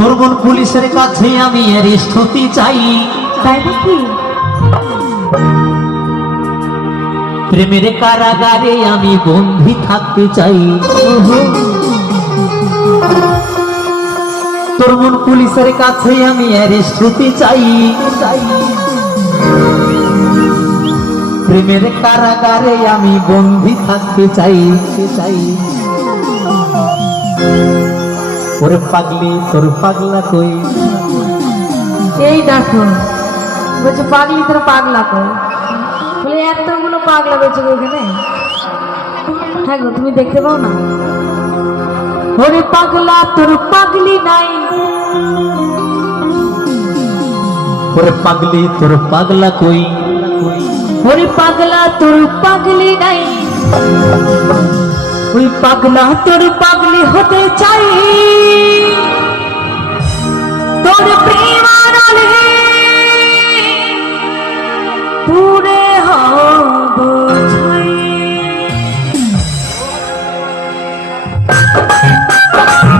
তোর বোন পুলিশের কাছে আমি অ্যারেস্ট হতে চাই। তাই নাকি? প্রেমের কারাগারে আমি বন্দী থাকতে চাই। তোর বোন পুলিশের কাছে আমি অ্যারেস্ট হতে চাই। প্রেমের কারাগারে আমি বন্দী থাকতে চাই। ওরে পাগলি তোর পাগলা কই? এই দেখো বলছে পাগলি তোর পাগলা কই, বলে এতগুলো পাগলা বেঁচে ওখানে। হ্যাঁ গো, তুমি দেখতে পাও না? ওরে পাগলা তোর পাগলি নাই। ওরে পাগলি তোর পাগলা কই? ওরে পাগলা তোর পাগলি নাই। ওই পাগলা তোর পাগলি হতে চাই। তোর প্রেম আড়ালে পুরে হব ছাই।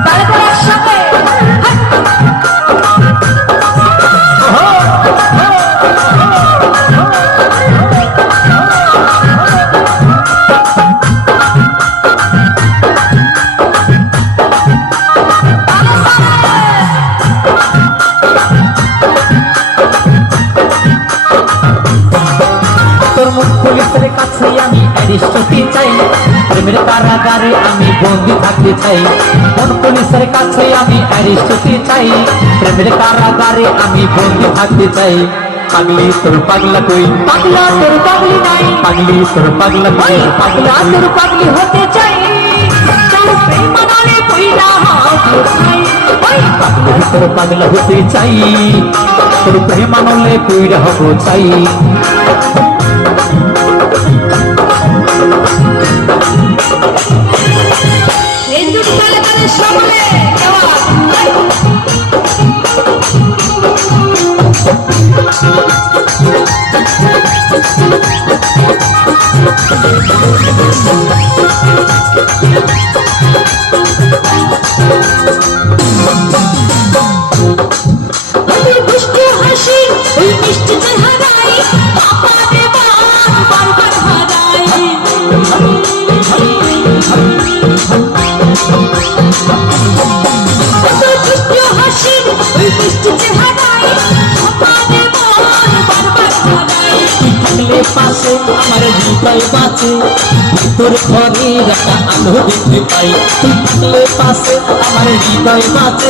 তারপর একসাথে পুলিশের কাছে আমি অ্যারেস্ট হতে চাই। প্রেমের কারাগারে আমি বন্দী থাকতে চাই। কোন পুলিশের কাছে আমি অ্যারেস্ট হতে চাই। প্রেমের কারাগারে আমি বন্দী থাকতে চাই। পাগলি তোর পাগলা কই? পাগলা তোর পাগলি নাই। পাগলি তোর পাগলা কই? পাগলা তোর পাগলি হতে চাই। তোর প্রেম আড়ালে পুরে হব ছাই। পাগলি তোর পাগলা হতে চাই। তোর প্রেম আনলে কইরা হব চাই। পাশে আমার হৃদয় বাঁচে, তোর ঘরে রাখা আলো দেখতে পাই। তুই থাকলে পাশে আমার হৃদয় বাঁচে।